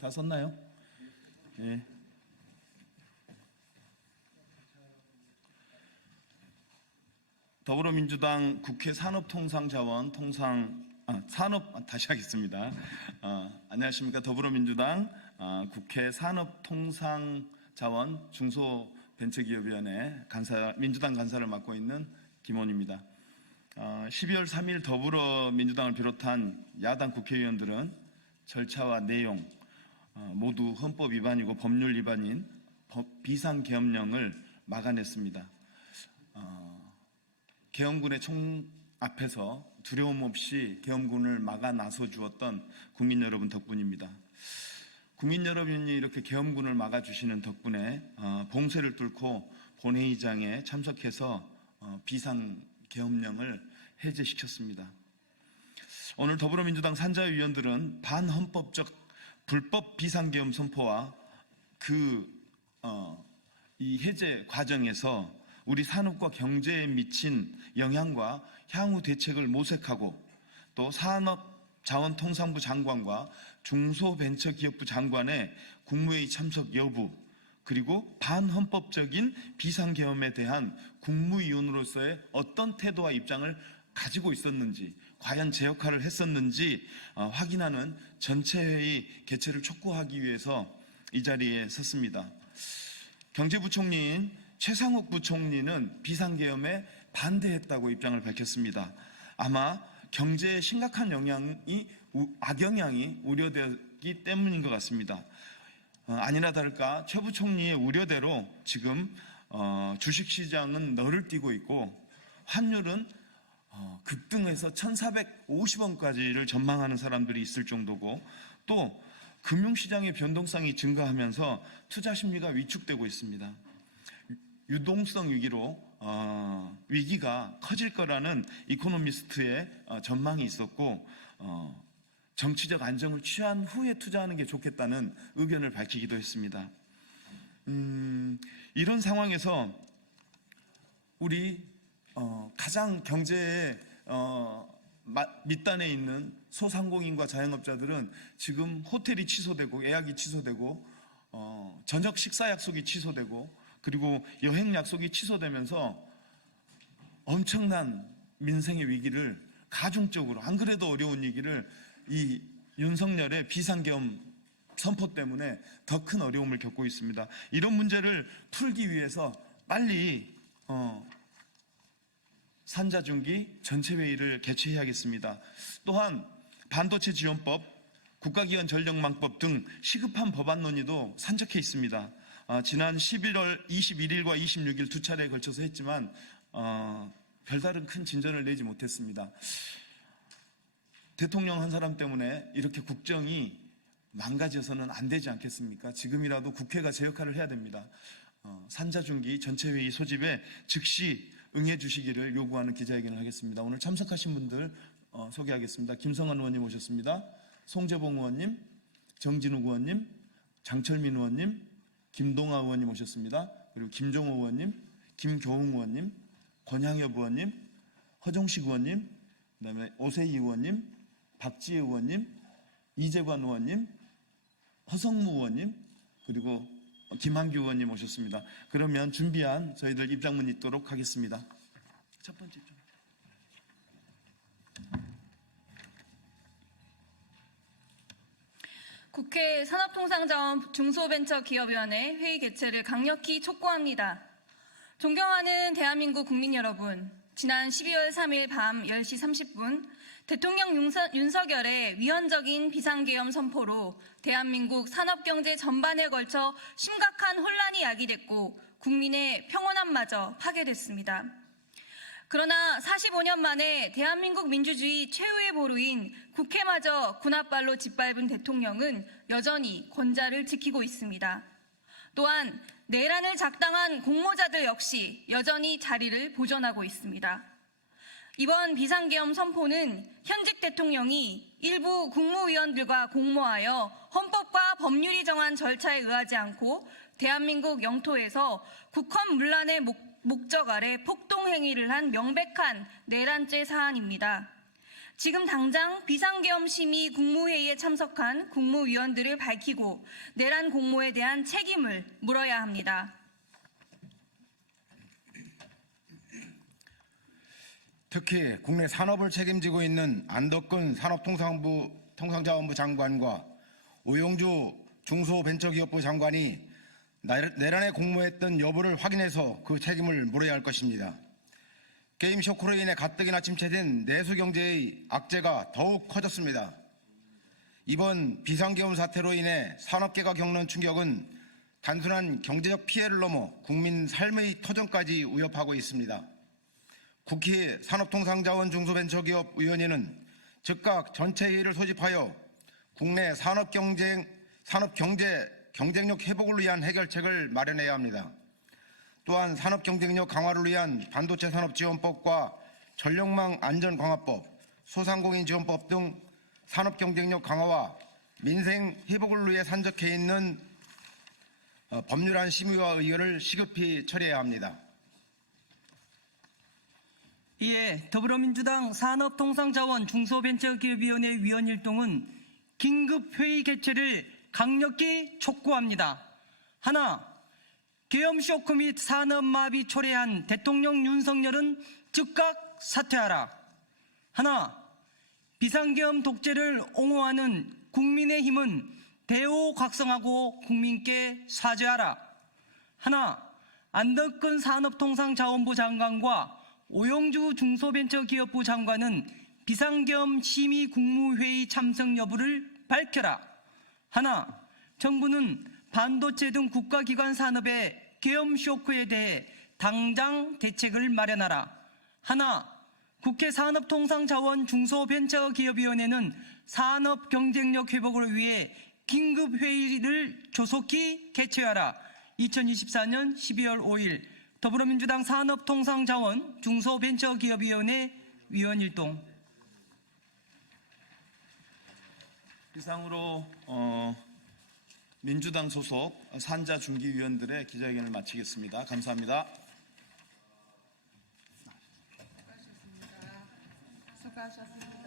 다 썼나요? 예. 더불어민주당 국회 산업통상자원 다시 하겠습니다. 안녕하십니까. 더불어민주당 국회 산업통상자원 중소벤처기업위원회 민주당 간사를 맡고 있는 김원입니다. 12월 3일 더불어민주당을 비롯한 야당 국회의원들은 절차와 내용 모두 헌법 위반이고 법률 위반인 비상계엄령을 막아냈습니다. 계엄군의 총 앞에서 두려움 없이 계엄군을 막아 나서 주었던 국민 여러분 덕분입니다. 국민 여러분이 이렇게 계엄군을 막아주시는 덕분에 봉쇄를 뚫고 본회의장에 참석해서 비상계엄령을 해제시켰습니다. 오늘 더불어민주당 산자위원들은 반헌법적 불법 비상계엄 선포와 이 해제 과정에서 우리 산업과 경제에 미친 영향과 향후 대책을 모색하고 또 산업자원통상부 장관과 중소벤처기업부 장관의 국무회의 참석 여부 그리고 반헌법적인 비상계엄에 대한 국무위원으로서의 어떤 태도와 입장을 가지고 있었는지 과연 제 역할을 했었는지 확인하는 전체회의 개최를 촉구하기 위해서 이 자리에 섰습니다. 경제부총리인 최상욱 부총리는 비상계엄에 반대했다고 입장을 밝혔습니다. 아마 경제에 심각한 악영향이 우려되기 때문인 것 같습니다. 아니나 다를까 최 부총리의 우려대로 지금 주식시장은 너를 띄고 있고 환율은 급등해서 1,450원까지를 전망하는 사람들이 있을 정도고 또 금융시장의 변동성이 증가하면서 투자 심리가 위축되고 있습니다. 유동성 위기로 위기가 커질 거라는 이코노미스트의 전망이 있었고 정치적 안정을 취한 후에 투자하는 게 좋겠다는 의견을 밝히기도 했습니다. 이런 상황에서 우리 가장 경제에 밑단에 있는 소상공인과 자영업자들은 지금 호텔이 취소되고 예약이 취소되고 저녁 식사 약속이 취소되고 그리고 여행 약속이 취소되면서 엄청난 민생의 위기를 가중적으로 안 그래도 어려운 위기를 이 윤석열의 비상계엄 선포 때문에 더 큰 어려움을 겪고 있습니다. 이런 문제를 풀기 위해서 빨리 산자중기 전체회의를 개최해야겠습니다. 또한 반도체 지원법, 국가기관 전력망법 등 시급한 법안 논의도 산적해 있습니다. 지난 11월 21일과 26일 두 차례에 걸쳐서 했지만 별다른 큰 진전을 내지 못했습니다. 대통령 한 사람 때문에 이렇게 국정이 망가져서는 안 되지 않겠습니까? 지금이라도 국회가 제 역할을 해야 됩니다. 산자중기 전체회의 소집에 즉시 응해 주시기를 요구하는 기자회견을 하겠습니다. 오늘 참석하신 분들 소개하겠습니다. 김성환 의원님 오셨습니다. 송재봉 의원님, 정진욱 의원님, 장철민 의원님, 김동아 의원님 오셨습니다. 그리고 김종호 의원님, 김교웅 의원님, 권향엽 의원님, 허종식 의원님, 그다음에 오세희 의원님, 박지혜 의원님, 이재관 의원님, 허성무 의원님, 그리고 김한규 의원님 오셨습니다. 그러면 준비한 저희들 입장문 읽도록 하겠습니다. 첫 번째 입장. 국회 산업통상자원 중소벤처기업위원회 회의 개최를 강력히 촉구합니다. 존경하는 대한민국 국민 여러분, 지난 12월 3일 밤 10시 30분 대통령 윤석열의 위헌적인 비상계엄 선포로 대한민국 산업경제 전반에 걸쳐 심각한 혼란이 야기됐고 국민의 평온함마저 파괴됐습니다. 그러나 45년 만에 대한민국 민주주의 최후의 보루인 국회마저 군홧발로 짓밟은 대통령은 여전히 권좌를 지키고 있습니다. 또한 내란을 작당한 공모자들 역시 여전히 자리를 보존하고 있습니다. 이번 비상계엄 선포는 현직 대통령이 일부 국무위원들과 공모하여 헌법과 법률이 정한 절차에 의하지 않고 대한민국 영토에서 국헌 문란의 목적 아래 폭동행위를 한 명백한 내란죄 사안입니다. 지금 당장 비상계엄심의 국무회의에 참석한 국무위원들을 밝히고 내란 공모에 대한 책임을 물어야 합니다. 특히 국내 산업을 책임지고 있는 안덕근 산업통상자원부 장관과 오영주 중소벤처기업부 장관이 내란에 공모했던 여부를 확인해서 그 책임을 물어야 할 것입니다. 게임 쇼크로 인해 가뜩이나 침체된 내수경제의 악재가 더욱 커졌습니다. 이번 비상계엄 사태로 인해 산업계가 겪는 충격은 단순한 경제적 피해를 넘어 국민 삶의 터전까지 위협하고 있습니다. 국회 산업통상자원 중소벤처기업위원회는 즉각 전체회의를 소집하여 국내 산업경제력 회복을 위한 해결책을 마련해야 합니다. 또한 산업경쟁력 강화를 위한 반도체 산업지원법과 전력망 안전강화법, 소상공인지원법 등 산업경쟁력 강화와 민생 회복을 위해 산적해 있는 법률안 심의와 의결을 시급히 처리해야 합니다. 이에 더불어민주당 산업통상자원 중소벤처기업위원회 위원일동은 긴급회의 개최를 강력히 촉구합니다. 하나, 계엄 쇼크 및 산업마비 초래한 대통령 윤석열은 즉각 사퇴하라. 하나, 비상계엄 독재를 옹호하는 국민의힘은 대우각성하고 국민께 사죄하라. 하나, 안덕근 산업통상자원부 장관과 오영주 중소벤처기업부 장관은 비상계엄 심의 국무회의 참석 여부를 밝혀라. 하나, 정부는 반도체 등 국가기관 산업의 계엄 쇼크에 대해 당장 대책을 마련하라. 하나, 국회 산업통상자원 중소벤처기업위원회는 산업 경쟁력 회복을 위해 긴급회의를 조속히 개최하라. 2024년 12월 5일 더불어민주당 산업통상자원 중소벤처기업위원회 위원일동. 이상으로 민주당 소속 산자중기위원들의 기자회견을 마치겠습니다. 감사합니다. 수고하셨습니다.